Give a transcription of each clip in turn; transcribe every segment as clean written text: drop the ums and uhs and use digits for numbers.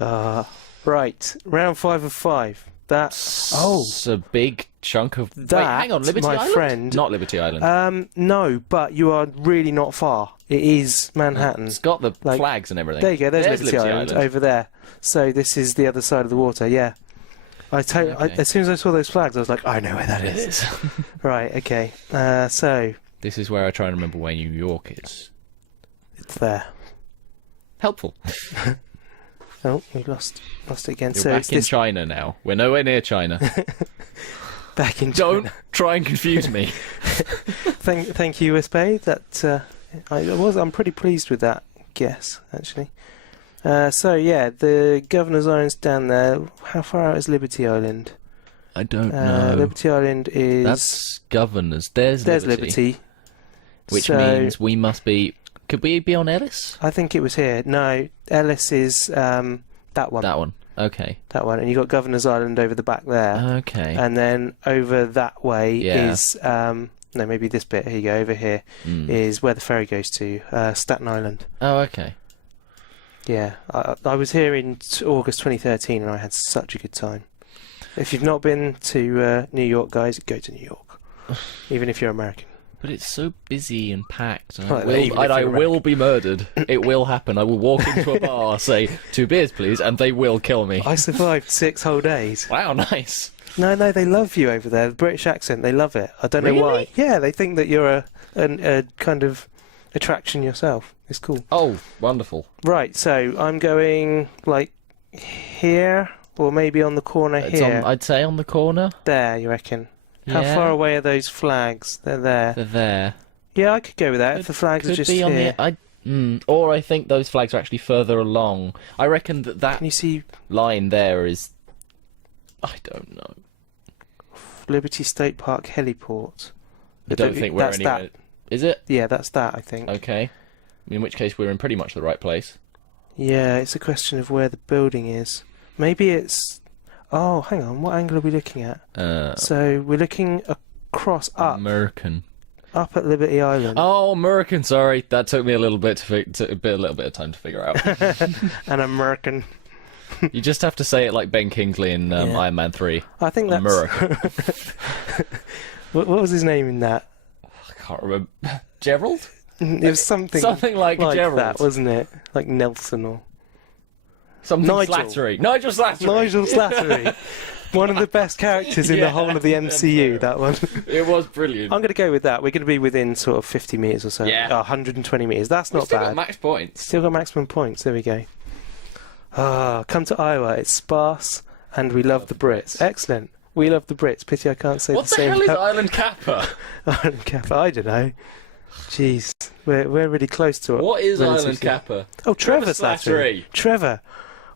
Right, round 5 of 5. That's It's a big chunk of... that, Wait, hang on, Liberty my Island? friend. Not Liberty Island. No, but you are really not far. It is Manhattan. It's got the flags and everything. There you go. There's Liberty Island over there. So this is the other side of the water. Yeah. Okay. As soon as I saw those flags, I was like, I know where that is. Right. Okay. So this is where I try and remember where New York is. it's there. Helpful. Oh, we lost it again. You're so back in China now. We're nowhere near China. back in China. Don't try and confuse me. Thank you, Wisbay. That I'm pretty pleased with that guess, actually. So yeah, the Governor's Island's down there. How far out is Liberty Island? I don't know. Liberty Island is... That's Governor's. There's Liberty. Which So, means we must be... Could we be on Ellis? I think it was here. No, Ellis is that one. That one. Okay. That one. And you got Governor's Island over the back there. Okay. And then over that way Yeah. is... no, maybe this bit. Here you go. Over here is where the ferry goes to. Staten Island. Oh, okay. Yeah. I was here in August 2013 and I had such a good time. If you've not been to New York, guys, go to New York. Even if you're American. But it's so busy and packed. And Right, I will be murdered. It will happen. I will walk into a bar, say, 2 beers, please, and they will kill me. I survived 6 whole days. Wow, nice. No, they love you over there. The British accent, they love it. I don't know Really? why. Yeah, they think that you're a kind of attraction yourself. It's cool. Oh, wonderful. Right, so I'm going, like, here, or maybe on the corner It's here. I'd say on the corner. There, you reckon? How Yeah. far away are those flags? They're there. They're there. Yeah, I could go with that if the flags are Could just be on here. or I think those flags are actually further along. I reckon that Can you see line there is... I don't know. Liberty State Park heliport? I don't think we're That's anywhere... that. Is it? Yeah, that's that, I think. Okay. In which case we're in pretty much the right place. Yeah, it's a question of where the building is. Maybe it's... Oh, hang on. What angle are we looking at? So we're looking across up American. at Liberty Island. Oh, American. Sorry, that took me a little bit a little bit of time to figure out. An American. You just have to say it like Ben Kingsley in Iron Man 3. I think that's... American. what was his name in that? I can't remember. Gerald? It was something like Gerald. that, wasn't it? Like Nelson or... Something Nigel. Slattery. Nigel Slattery. Nigel Slattery. One of the best characters in the whole of the MCU, that one. It was brilliant. I'm going to go with that. We're going to be within sort of 50 metres or so. Yeah. 120 metres. That's not Still bad. got max points. Still got maximum points. There we go. Come to Iowa. It's sparse and we love the Brits. Excellent. We love the Brits. Pity I can't say What the the same. hell is Island Kappa? Island Kappa? I don't know. Jeez. We're really close to it. What is relatively. Island Kappa? Oh, Trevor Slattery. Trevor.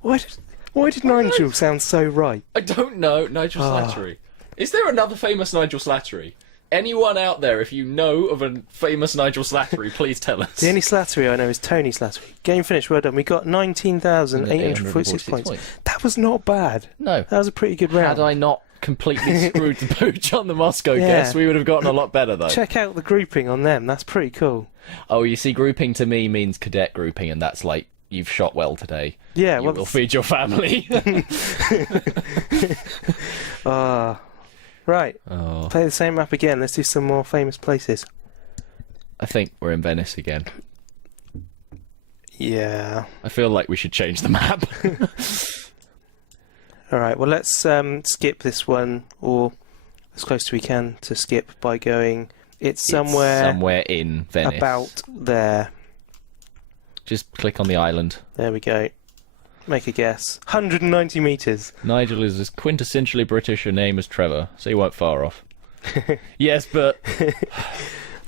Why did Nigel sound so right? I don't know. Nigel Slattery. Is there another famous Nigel Slattery? Anyone out there, if you know of a famous Nigel Slattery, please tell us. The only Slattery I know is Tony Slattery. Game finished, well done. We got 19,846 points. That was not bad. No. That was a pretty good round. Had I not completely screwed the pooch on the Moscow Yeah. guess, we would have gotten a lot better, though. Check out the grouping on them. That's pretty cool. Oh, you see, grouping to me means cadet grouping, and that's like, you've shot well today. Yeah, You well, will feed your family. right. Oh. Play the same map again. Let's do some more famous places. I think we're in Venice again. Yeah. I feel like we should change the map. All right. Well, let's skip this one, or as close as we can to skip by going. It's somewhere in Venice. about there. Just click on the island. There we go. Make a guess. 190 metres. Nigel is as quintessentially British a name as Trevor, so you weren't far off. Yes, but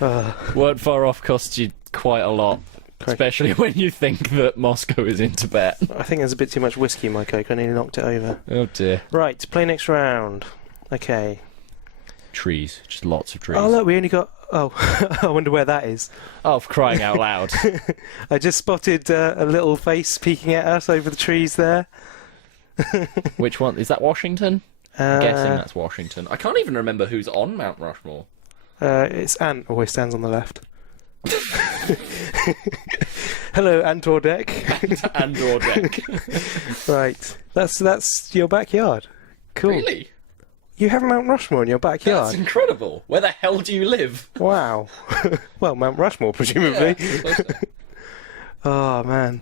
weren't far off costs you quite a lot. Correct. Especially when you think that Moscow is in Tibet. I think there's a bit too much whiskey in my Coke. I nearly knocked it over. Oh dear. Right, play next round. Okay. Trees. Just lots of trees. Oh, look, we only got... Oh, I wonder where that is. Oh, for crying out loud. I just spotted a little face peeking at us over the trees there. Which one? Is that Washington? I'm guessing that's Washington. I can't even remember who's on Mount Rushmore. It's Ant always stands on the left. Hello, Andor deck. Andor deck. Right. That's your backyard. Cool. Really? You have Mount Rushmore in your backyard? That's incredible. Where the hell do you live? Wow. Well, Mount Rushmore, presumably. Yeah, I suppose so. Oh, man.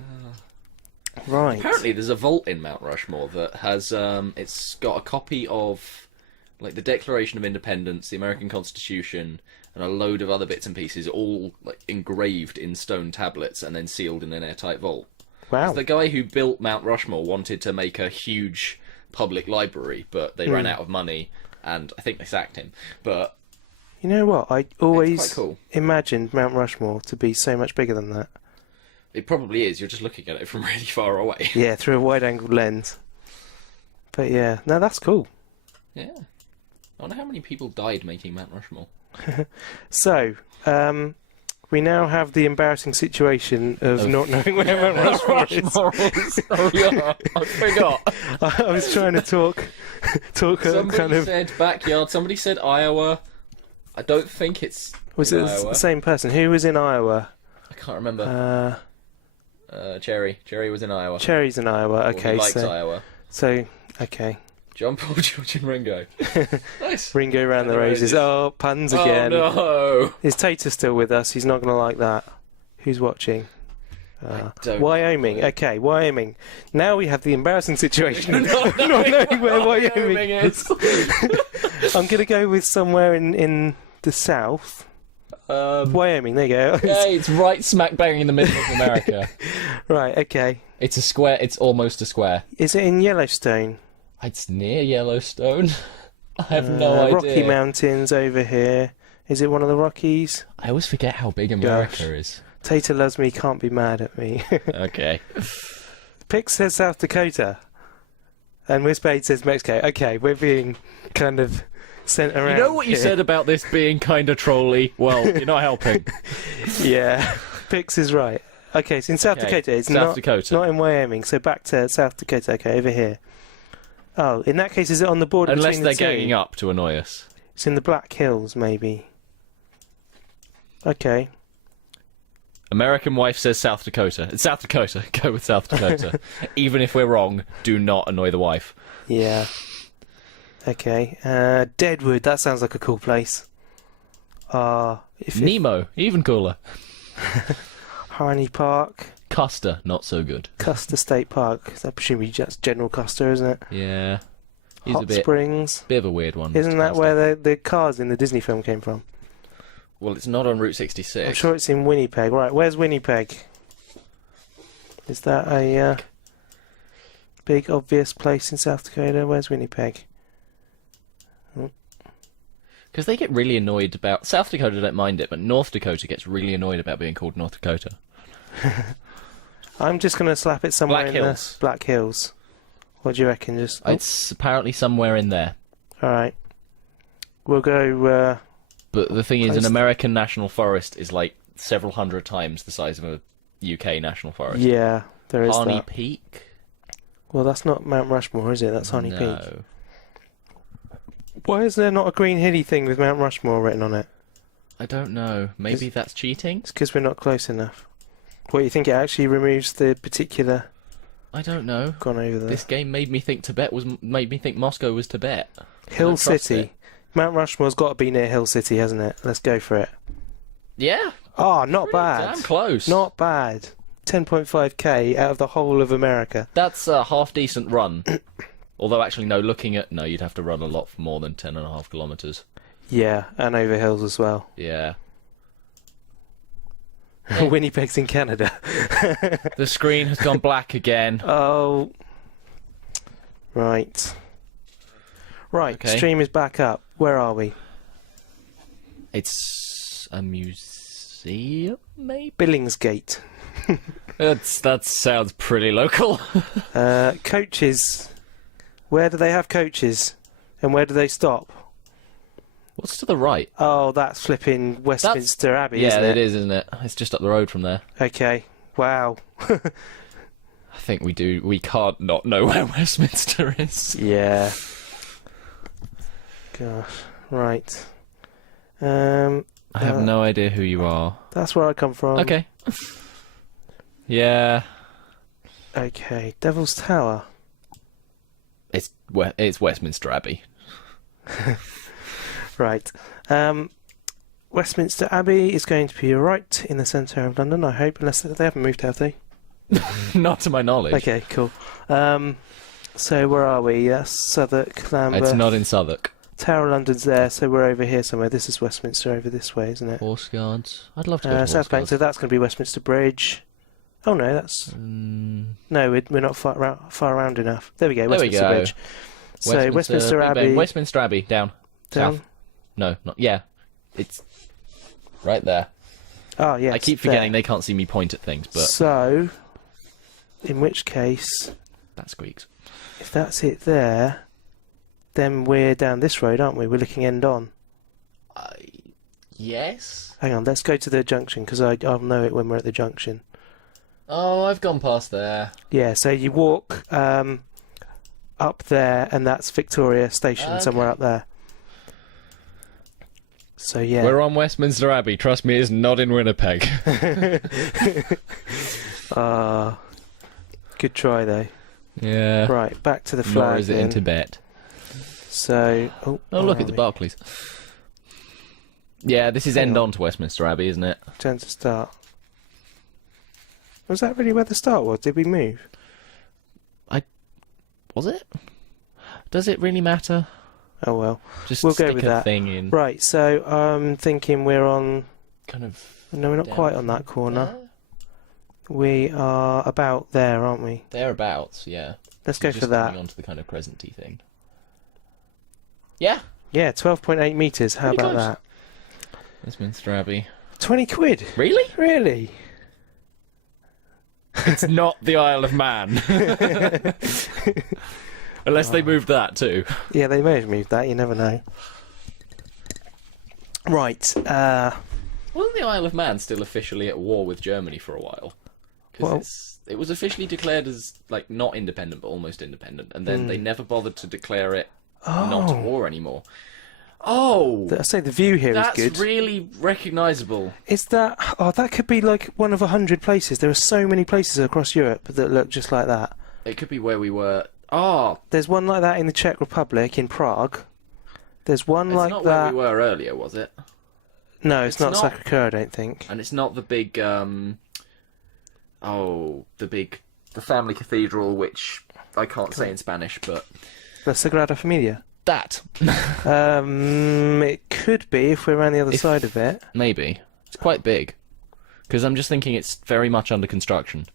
Right. Apparently, there's a vault in Mount Rushmore that has it's got a copy of like the Declaration of Independence, the American Constitution, and a load of other bits and pieces, all like engraved in stone tablets and then sealed in an airtight vault. Wow. The guy who built Mount Rushmore wanted to make a huge public library, but they ran out of money, and I think they sacked him. But You know what? I it's always quite cool. imagined Mount Rushmore to be so much bigger than that. It probably is. You're just looking at it from really far away. Yeah, through a wide-angled lens. But yeah, no, that's cool. Yeah. I wonder how many people died making Mount Rushmore. So, we now have the embarrassing situation of not knowing where Mount Rushmore is. Oh yeah, I forgot. I was trying to talk Somebody kind of... said backyard. Somebody said Iowa. I don't think it's Was in it Iowa. the same person? Who was in Iowa? I can't remember. Cherry. Cherry was in Iowa. Cherry's in Iowa. Or Okay, he likes so... Iowa. So, okay. John Paul, George and Ringo. Nice. Ringo round the the roses. roses. Oh, puns again. Oh no. Is Tater still with us? He's not going to like that. Who's watching? don't Wyoming. know. Okay, Wyoming. Now we have the embarrassing situation of Not not knowing where Wyoming Wyoming is. is. I'm going to go with somewhere in the south. Wyoming, there you go. Yeah, it's right smack bang in the middle of America. Right, okay. It's a square. It's almost a square. Is it in Yellowstone? It's near Yellowstone. I have no idea. Rocky Mountains over here. Is it one of the Rockies? I always forget how big America is. Tater loves me, can't be mad at me. Okay. Pix says South Dakota. And Wispade says Mexico. Okay, we're being kind of sent around. You know what you here. said about this being kind of trolly? Well, you're not helping. Yeah, Pix is right. Okay, so in South Okay, Dakota, it's South Dakota. not in Wyoming. So back to South Dakota. Okay, over here. Oh, in that case, is it on the border Unless between they're the two? ganging up to annoy us. It's in the Black Hills, maybe. Okay. American wife says South Dakota. It's South Dakota. Go with South Dakota. Even if we're wrong, do not annoy the wife. Yeah. Okay. Deadwood. That sounds like a cool place. If Nemo, even cooler. Harney Park, Custer, not so good. Custer State Park. Is that presumably just General Custer, isn't it? Yeah. He's Hot a bit Springs. of a weird one. Isn't Mr. that Custer. where the cars in the Disney film came from? Well, it's not on Route 66. I'm sure it's in Winnipeg. Right, where's Winnipeg? Is that a big, obvious place in South Dakota? Where's Winnipeg? Because they get really annoyed about... South Dakota don't mind it, but North Dakota gets really annoyed about being called North Dakota. I'm just going to slap it somewhere Black in Hills. the Black Hills. What do you reckon? Just It's apparently somewhere in there. all right. We'll go. But the thing is, Close an to- American national forest is like several hundred times the size of a UK national forest. Yeah, there is Harney that. Peak? Well, that's not Mount Rushmore, is it? That's Harney Peak. No. Why is there not a green hilly thing with Mount Rushmore written on it? I don't know. Maybe that's cheating? It's because we're not close enough. What, you think it actually removes the particular I don't know. gone over there? This game made me think made me think Moscow was Tibet. Hill don't trust City. it. Mount Rushmore's got to be near Hill City, hasn't it? Let's go for it. Yeah. Oh, not Pretty bad. Damn close. Not bad. 10.5k out of the whole of America. That's a half decent run. Although actually no, you'd have to run a lot for more than 10.5 kilometres. Yeah, and over hills as well. Yeah. Winnipeg's in Canada. The screen has gone black again. Oh. Right. Right, Okay. stream is back up. Where are we? It's a museum, maybe? Billingsgate. That sounds pretty local. Coaches. Where do they have coaches? And where do they stop? What's to the right? Oh, that's flipping Westminster Abbey, Yeah, isn't it? it is, isn't it? It's just up the road from there. Okay. Wow. I think we can't not know where Westminster is. Yeah. Gosh. Right. I have no idea who you are. That's where I come from. Okay. Yeah. Okay, Devil's Tower. It's Westminster Abbey. Right. Westminster Abbey is going to be right in the centre of London, I hope, unless they haven't moved, have they? Not to my knowledge. Okay, cool. So where are we? That's Southwark, Lambeth. It's not in Southwark. Tower of London's there, so we're over here somewhere. This is Westminster over this way, isn't it? Horse Guards. I'd love to go to South Horse Bank, Guards. so that's going to be Westminster Bridge. Oh no, that's... No, we're not far around enough. There we go, Westminster Bridge. So Westminster Big Ben. Abbey... Westminster Abbey, down. Down? South. No, not... Yeah. It's right there. Oh, yes. I keep forgetting they can't see me point at things, but... So, in which case... That squeaks. If that's it there, then we're down this road, aren't we? We're looking end on. Yes? Hang on, let's go to the junction, because I'll know it when we're at the junction. Oh, I've gone past there. Yeah, so you walk up there, and that's Victoria Station, somewhere up there. So, yeah. We're on Westminster Abbey. Trust me, it's not in Winnipeg. Good try, though. Yeah. Right, back to the flag. Nor is it in Tibet. So, oh look, it's Barclays. Yeah, this is end on to Westminster Abbey, isn't it? Turn to start. Was that really where the start was? Did we move? Was it? Does it really matter? Oh well. Just we'll stick go with a that. thing in. Right, so I'm thinking we're on... Kind of... No, we're not quite on that corner. We are about there, aren't we? Thereabouts, yeah. Let's So go for that. Coming onto the kind of crescent-y thing. Yeah. Yeah, 12.8 metres. How Pretty about close. that? Westminster Abbey. 20 quid. Really? Really? It's not the Isle of Man. Unless they moved that too. Yeah, they may have moved that. You never know. Right. Wasn't the Isle of Man still officially at war with Germany for a while? Because it was officially declared as like not independent, but almost independent, and then they never bothered to declare it not at war anymore. Oh, I say the view here is good. that's really recognisable. Is that... Oh, that could be like one of 100 places. There are so many places across Europe that look just like that. It could be where we were. Oh, There's one like that in the Czech Republic, in Prague. There's one it's like not that... where we were earlier, was it? No, it's not not- Sacré-Cœur, I don't think. And it's not the big, the family cathedral, which I can't say in Spanish, but The Sagrada Familia. That. It could be if we're around the other side of it. Maybe. It's quite big. Because I'm just thinking it's very much under construction.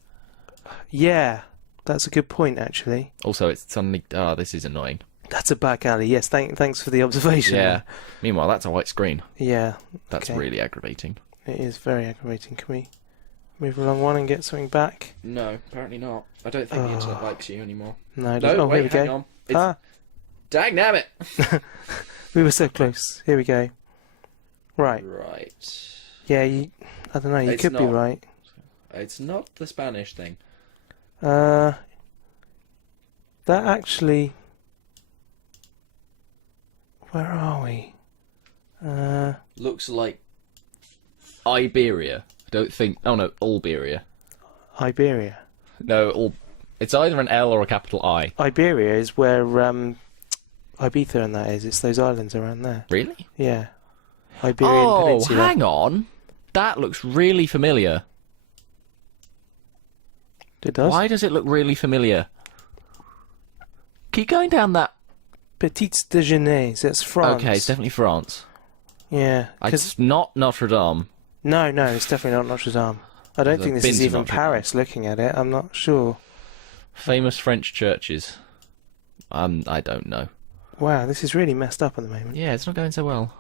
Yeah, that's a good point, actually. Also, it's suddenly... Ah, this is annoying. That's a back alley. Yes, thanks for the observation. Yeah. Meanwhile, that's a white screen. Yeah, That's Okay. really aggravating. it is very aggravating. Can we move along one and get something back? no, apparently not. I don't think the internet likes you anymore. No, it No, doesn't. Oh, wait, here we hang go. on. It's... Dagnabbit! We were so close. Here we go. Right. Right. Yeah, I don't know. You It's could be not. right. It's not the Spanish thing. That actually... Where are we? Looks like... Iberia. I don't think... Oh, no, Alberia. Iberia. No, it's either an L or a capital I. Iberia is where Ibiza and that is. It's those islands around there. Really? Yeah. Iberian Oh, Peninsula. hang on. That looks really familiar. It does. Why does it look really familiar? Keep going down that... Petite Déjeuner. That's France. Okay, it's definitely France. Yeah. It's not Notre Dame. No, it's definitely not Notre Dame. I don't I've think this been is to even Notre Paris looking at it. I'm not sure. Famous French churches. I don't know. Wow, this is really messed up at the moment. Yeah, it's not going so well.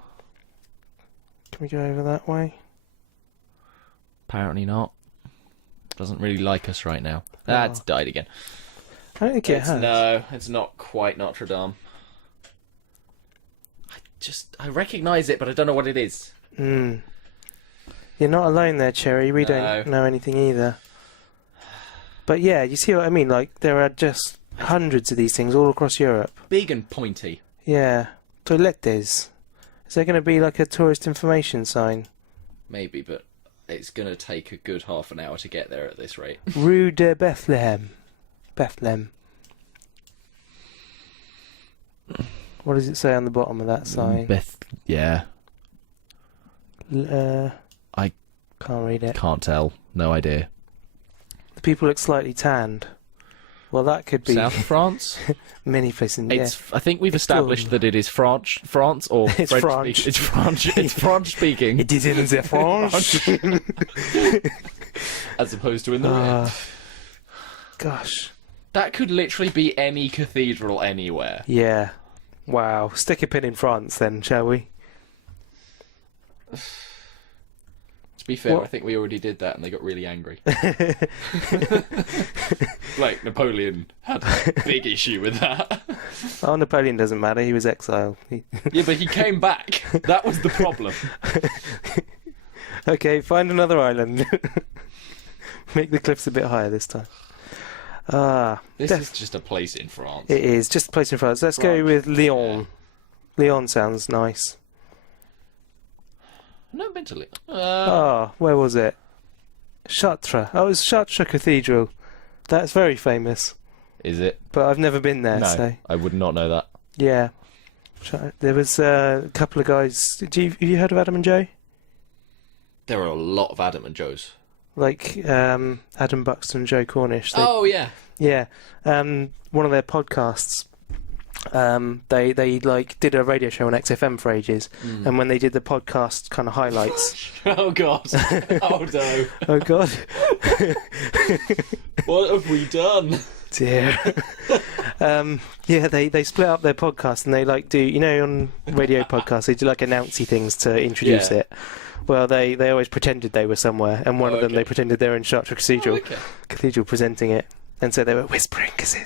Can we go over that way? Apparently not. Doesn't really like us right now. It's died again. I don't think it has. No, it's not quite Notre Dame. I recognise it, but I don't know what it is. You're not alone there, Cherry. We No. don't know anything either. But yeah, you see what I mean? Like, there are just hundreds of these things all across Europe. Big and pointy. Yeah. Toilettes. Is there going to be like a tourist information sign? Maybe, but it's going to take a good half an hour to get there at this rate. Rue de Bethlehem. Bethlehem. What does it say on the bottom of that sign? Yeah. I can't read it. Can't tell. No idea. The people look slightly tanned. Well, that could be South of France? many places. I think we've established that it is France or It's French. French. It's French. It's French speaking. It is in the France. As opposed to in the red. Gosh. That could literally be any cathedral anywhere. Yeah. Wow. Stick a pin in France then, shall we? To be fair, What? I think we already did that and they got really angry. Like, Napoleon had a big issue with that. Oh, Napoleon doesn't matter. He was exiled. Yeah, but he came back. That was the problem. Okay, find another island. Make the cliffs a bit higher this time. This is just a place in France. It is. Just a place in France. Let's go with Lyon. Lyon sounds nice. I've never been to Lyon. Where was it? Chartres. Oh, it was Chartres Cathedral. That's very famous. Is it? But I've never been there, No, so... I would not know that. Yeah. There was a couple of guys... Have you heard of Adam and Joe? There are a lot of Adam and Joes. Like, Adam Buxton and Joe Cornish. Oh, yeah. Yeah. One of their podcasts... they like did a radio show on XFM for ages, and when they did the podcast kind of highlights. Oh god! Oh no! Oh god! What have we done? Dear. Yeah, they split up their podcast and they like do on radio podcasts they do like announcy things to introduce it. Well, they always pretended they were somewhere, and one of them they pretended they were in Chartres Cathedral presenting it, and so they were whispering because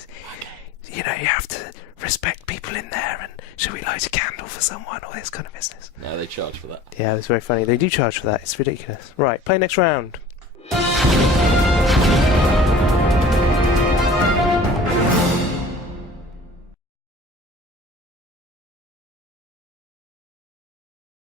you have to respect people in there, and should we light a candle for someone, all this kind of business. No, they charge for that. Yeah, it was very funny. They do charge for that. It's ridiculous. Right, play next round.